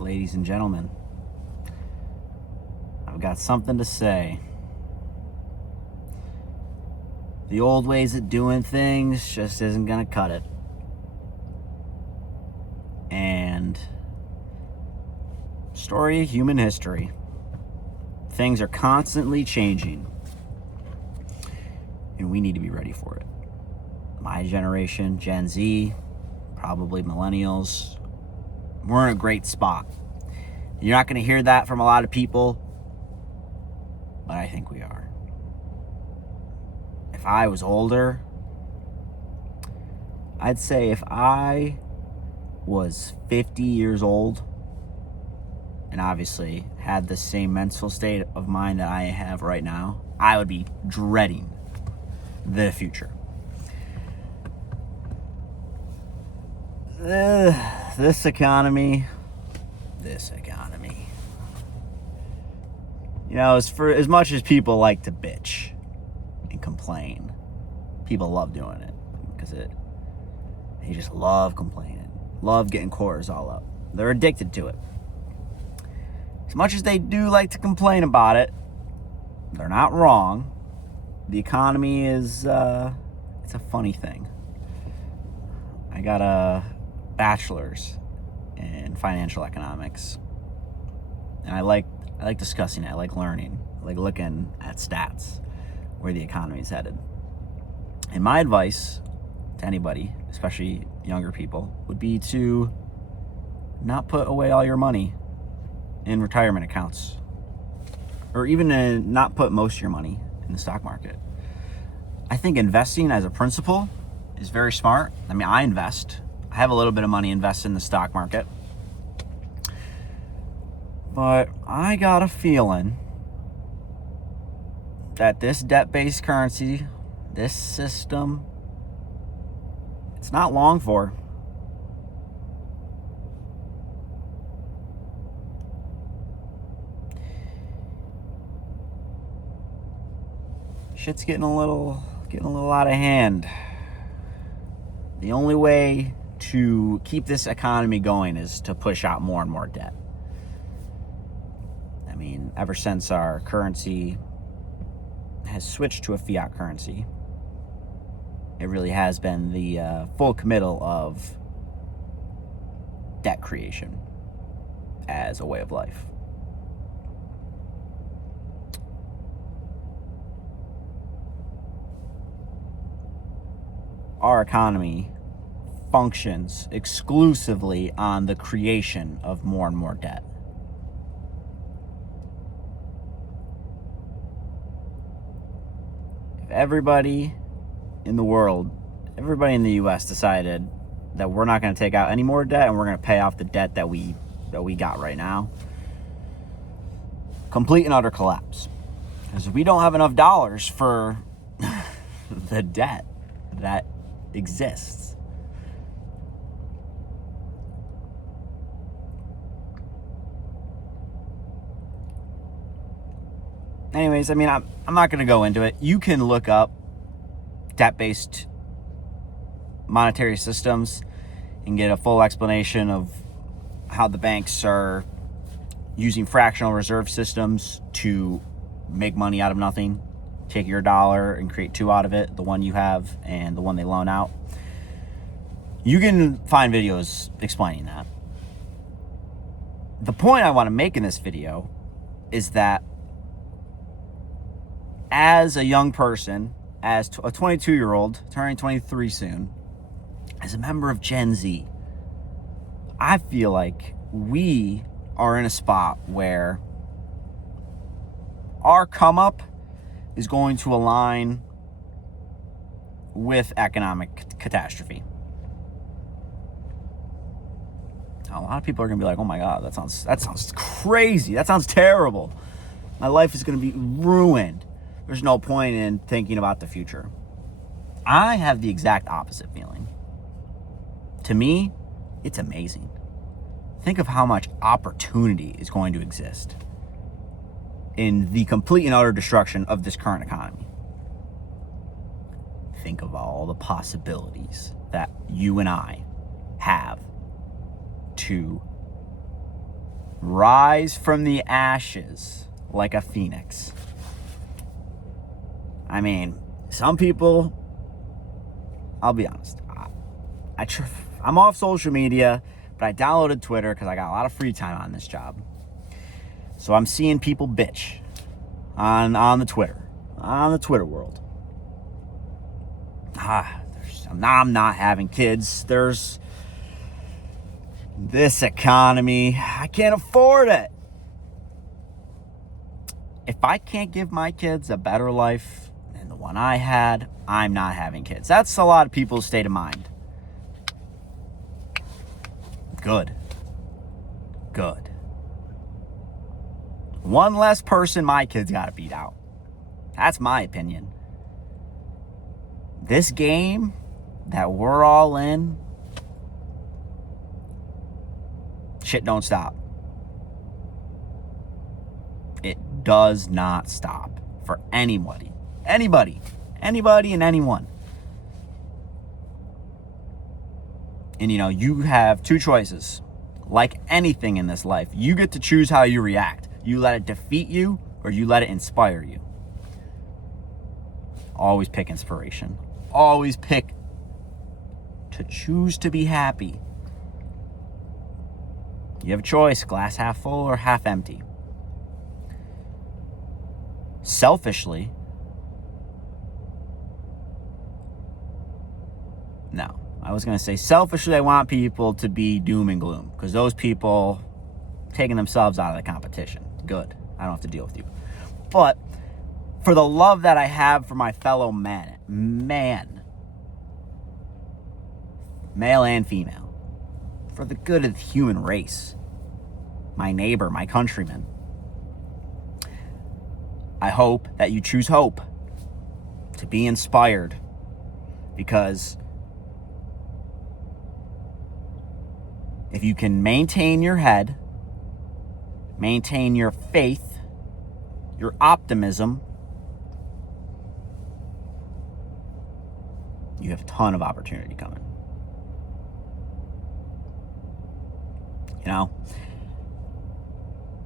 ladies and gentlemen, I've got something to say. The old ways of doing things just isn't going to cut it. And story of human history. Things are constantly changing. And we need to be ready for it. My generation, Gen Z, probably millennials, we're in a great spot. You're not going to hear that from a lot of people, but I think we are. If I was older, I'd say if I was 50 years old and obviously had the same mental state of mind that I have right now, I would be dreading the future. This economy. You know, as much as people like to bitch and complain, people love doing it because they just love complaining, love getting cortisol up. They're addicted to it. As much as they do like to complain about it, they're not wrong. The economy is it's a funny thing. I got a bachelor's in financial economics, and I like discussing it. I like learning. I like looking at stats, where the economy is headed. And my advice to anybody, especially younger people, would be to not put away all your money in retirement accounts, or even not put most of your money in the stock market. I think investing as a principle is very smart. I mean, I invest. I have a little bit of money invested in the stock market. But I got a feeling that this debt-based currency, this system, it's not long for. Shit's getting a little out of hand. The only way to keep this economy going is to push out more and more debt. I mean, ever since our currency has switched to a fiat currency, it really has been the full committal of debt creation as a way of life. Our economy functions exclusively on the creation of more and more debt. If everybody in the world, everybody in the US decided that we're not going to take out any more debt and we're going to pay off the debt that we got right now, complete and utter collapse. Because we don't have enough dollars for the debt that exists. Anyways, I mean, I'm not going to go into it. You can look up debt-based monetary systems and get a full explanation of how the banks are using fractional reserve systems to make money out of nothing. Take your dollar and create two out of it, the one you have and the one they loan out. You can find videos explaining that. The point I want to make in this video is that as a young person, as a 22-year-old, turning 23 soon, as a member of Gen Z, I feel like we are in a spot where our come up is going to align with economic catastrophe. Now, a lot of people are going to be like, oh my God, that sounds crazy. That sounds terrible. My life is going to be ruined. There's no point in thinking about the future. I have the exact opposite feeling. To me, it's amazing. Think of how much opportunity is going to exist in the complete and utter destruction of this current economy. Think of all the possibilities that you and I have to rise from the ashes like a phoenix. I mean, some people, I'll be honest, I'm off social media, but I downloaded Twitter because I got a lot of free time on this job. So I'm seeing people bitch on the Twitter world. I'm not having kids. There's this economy. I can't afford it. If I can't give my kids a better life than the one I had, I'm not having kids. That's a lot of people's state of mind. Good. One less person my kids got to beat out. That's my opinion. This game that we're all in, shit don't stop. It does not stop for anybody and anyone. And you have two choices. Like anything in this life, you get to choose how you react. You let it defeat you or you let it inspire you. Always pick inspiration. Always pick to choose to be happy. You have a choice, glass half full or half empty. Selfishly, no. I was going to say selfishly, I want people to be doom and gloom because those people taking themselves out of the competition. Good. I don't have to deal with you. But for the love that I have for my fellow man, male and female, for the good of the human race, my neighbor, my countrymen, I hope that you choose hope, to be inspired, because if you can maintain your head, maintain your faith, your optimism, you have a ton of opportunity coming.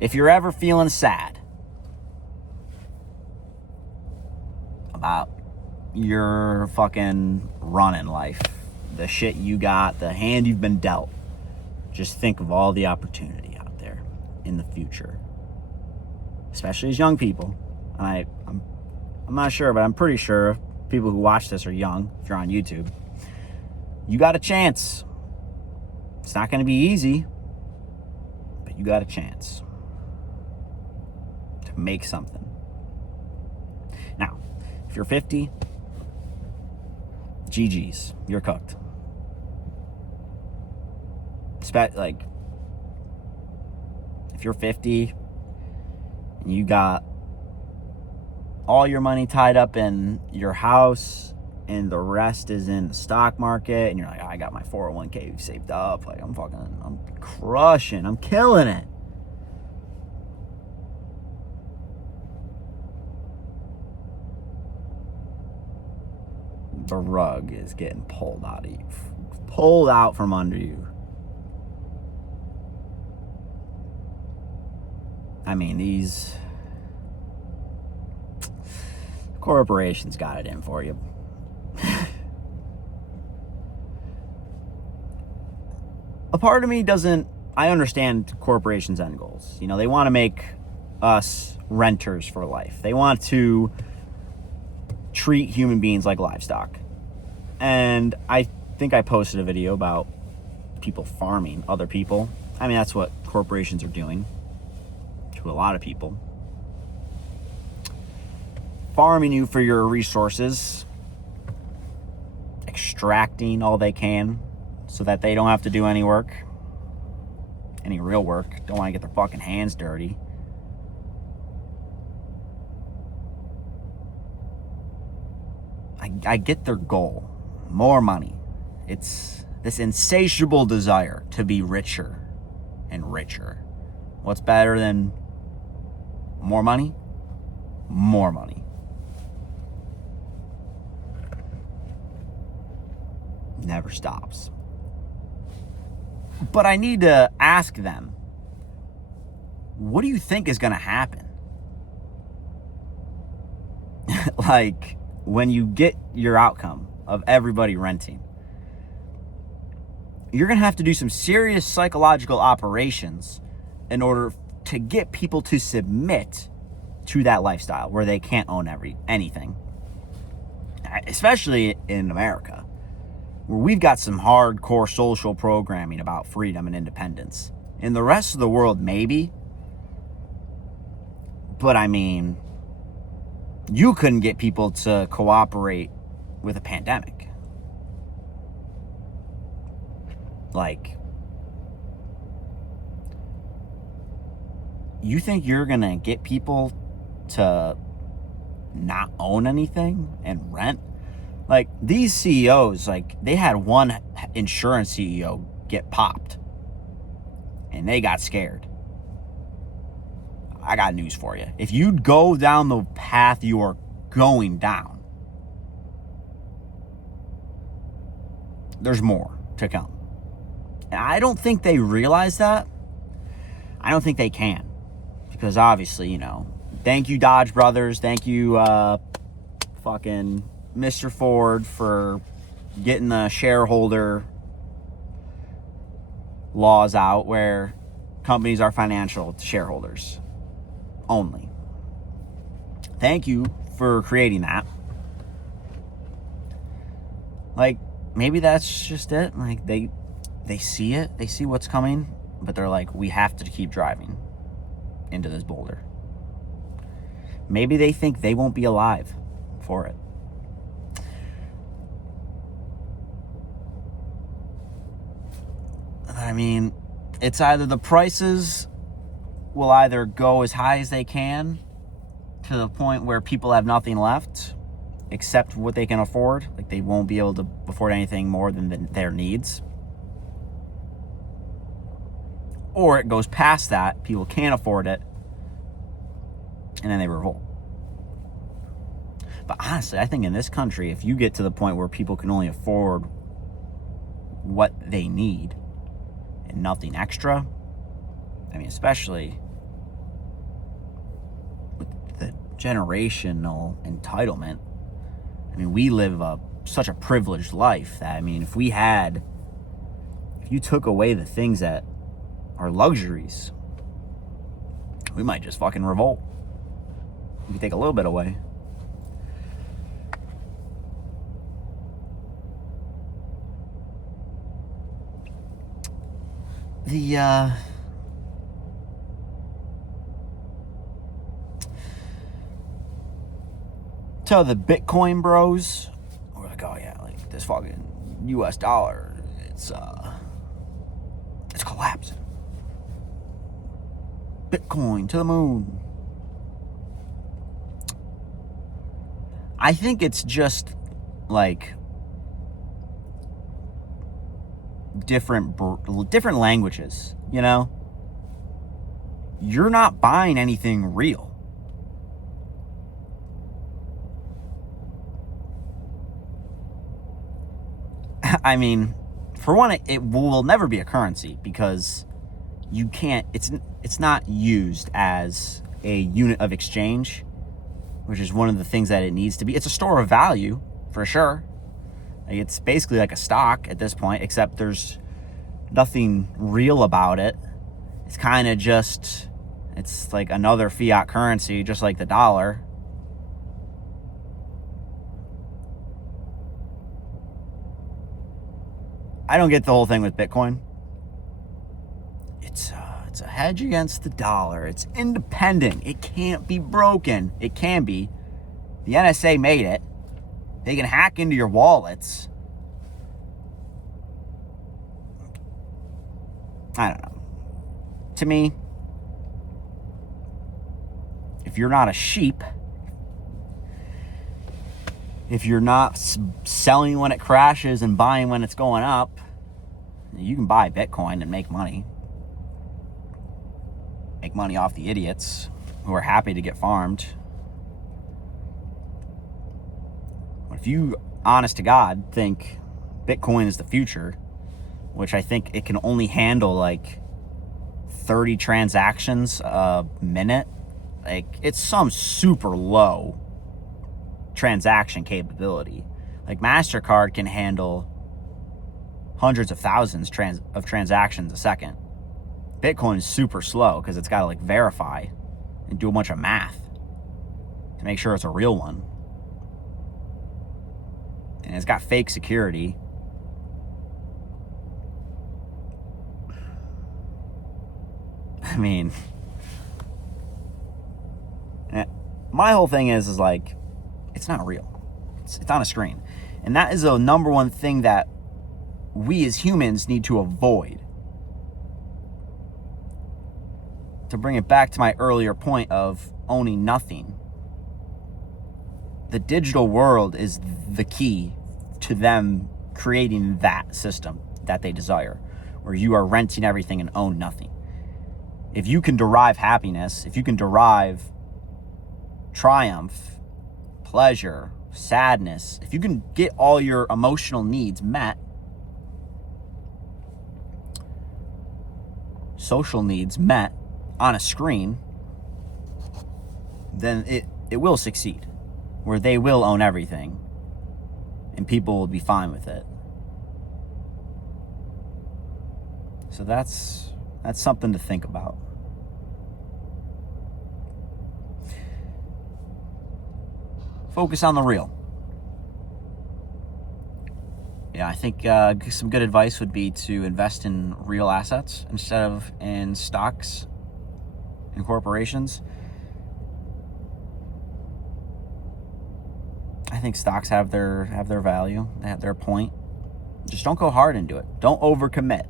If you're ever feeling sad about your fucking running life, the shit you got, the hand you've been dealt, just think of all the opportunity out there in the future, especially as young people. And I'm not sure, but I'm pretty sure people who watch this are young. If you're on YouTube, you got a chance. It's not going to be easy, but you got a chance to make something. Now, if you're 50, GG's, you're cooked. Like, if you're 50 and you got all your money tied up in your house and the rest is in the stock market, and you're like, I got my 401k saved up, like I'm crushing, I'm killing it. The rug is getting pulled out from under you. I mean, these corporations got it in for you. A part of me I understand corporations' end goals. They want to make us renters for life. They want to treat human beings like livestock. And I think I posted a video about people farming other people. I mean, that's what corporations are doing to a lot of people. Farming you for your resources, extracting all they can so that they don't have to do any work, any real work. Don't want to get their fucking hands dirty. I get their goal, more money. It's this insatiable desire to be richer and richer. What's better than more money? More money. Never stops. But I need to ask them, what do you think is going to happen? Like, when you get your outcome of everybody renting, you're going to have to do some serious psychological operations in order to get people to submit to that lifestyle where they can't own anything. Especially in America, where we've got some hardcore social programming about freedom and independence. In the rest of the world, maybe. But I mean, you couldn't get people to cooperate with a pandemic. Like, you think you're gonna get people to not own anything and rent? Like, these CEOs, like, they had one insurance CEO get popped and they got scared. I got news for you. If you go down the path you are going down, there's more to come. And I don't think they realize that. I don't think they can. Because obviously, you know, thank you, Dodge Brothers. Thank you, fucking Mr. Ford, for getting the shareholder laws out where companies are financial shareholders only. Thank you for creating that. Like, maybe that's just it. Like, they see it. They see what's coming. But they're like, we have to keep driving into this boulder. Maybe they think they won't be alive for it. I mean, it's either the prices will either go as high as they can to the point where people have nothing left except what they can afford. Like, they won't be able to afford anything more than their needs. Or it goes past that, people can't afford it, and then they revolt. But honestly, I think in this country, if you get to the point where people can only afford what they need and nothing extra, I mean, especially with the generational entitlement, I mean, we live such a privileged life that, I mean, if you took away the things that are luxuries, we might just fucking revolt. We could take a little bit away. So the Bitcoin bros were like, oh yeah, like this fucking US dollar, it's collapsing. Bitcoin to the moon. I think it's just like different languages, you know? You're not buying anything real. I mean, for one, it will never be a currency because you can't, it's not used as a unit of exchange, which is one of the things that it needs to be. It's a store of value, for sure. Like, it's basically like a stock at this point, except there's nothing real about it. It's kind of just, it's like another fiat currency, just like the dollar. I don't get the whole thing with Bitcoin. It's a hedge against the dollar. It's independent. It can't be broken. It can be. The NSA made it. They can hack into your wallets. I don't know. To me, if you're not a sheep, if you're not selling when it crashes and buying when it's going up, you can buy Bitcoin and make money. Make money off the idiots who are happy to get farmed. If you, honest to God, think Bitcoin is the future, which I think it can only handle like 30 transactions a minute. Like, it's some super low transaction capability. Like, MasterCard can handle hundreds of thousands of transactions a second. Bitcoin is super slow because it's got to like verify and do a bunch of math to make sure it's a real one. And it's got fake security. I mean, my whole thing is like, it's not real. It's on a screen. And that is the number one thing that we as humans need to avoid. To bring it back to my earlier point of owning nothing, the digital world is the key to them creating that system that they desire, where you are renting everything and own nothing. If you can derive happiness, if you can derive triumph, pleasure, sadness, if you can get all your emotional needs met, social needs met on a screen, then it will succeed, where they will own everything and people will be fine with it. So that's something to think about. Focus on the real. Yeah, I think some good advice would be to invest in real assets instead of in stocks and corporations. I think stocks have their value, they have their point. Just don't go hard into it. Don't overcommit.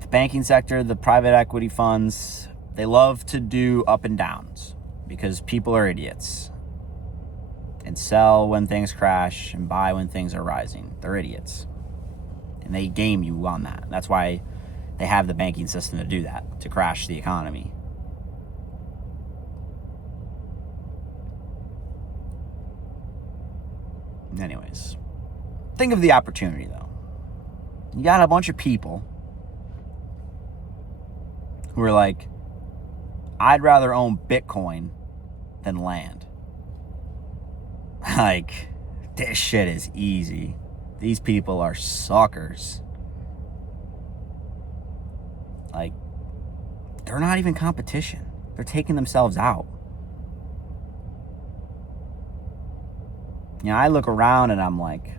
The banking sector, the private equity funds, they love to do up and downs because people are idiots. And sell when things crash and buy when things are rising. They're idiots. And they game you on that. That's why they have the banking system to do that, to crash the economy. Anyways, think of the opportunity though. You got a bunch of people who are like, I'd rather own Bitcoin than land. Like, this shit is easy. These people are suckers. Like, they're not even competition. They're taking themselves out. You know, I look around and I'm like,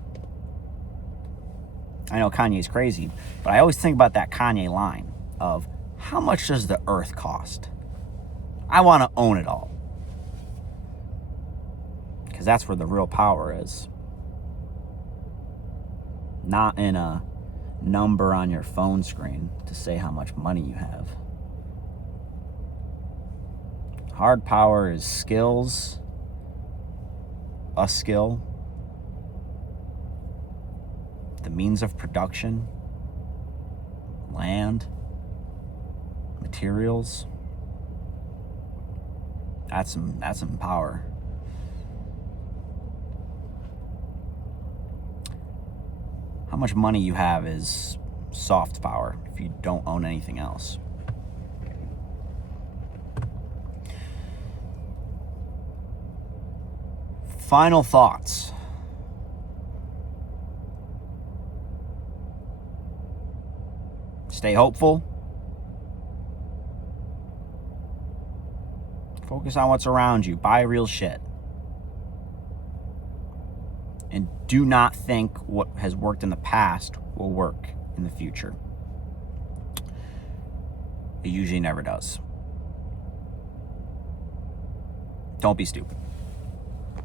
I know Kanye's crazy, but I always think about that Kanye line of, how much does the earth cost? I want to own it all. Because that's where the real power is. Not in a number on your phone screen to say how much money you have. Hard power is skills, a skill, the means of production, land, materials. That's some power. How much money you have is soft power if you don't own anything else. Final thoughts. Stay hopeful. Focus on what's around you. Buy real shit. And do not think what has worked in the past will work in the future. It usually never does. Don't be stupid.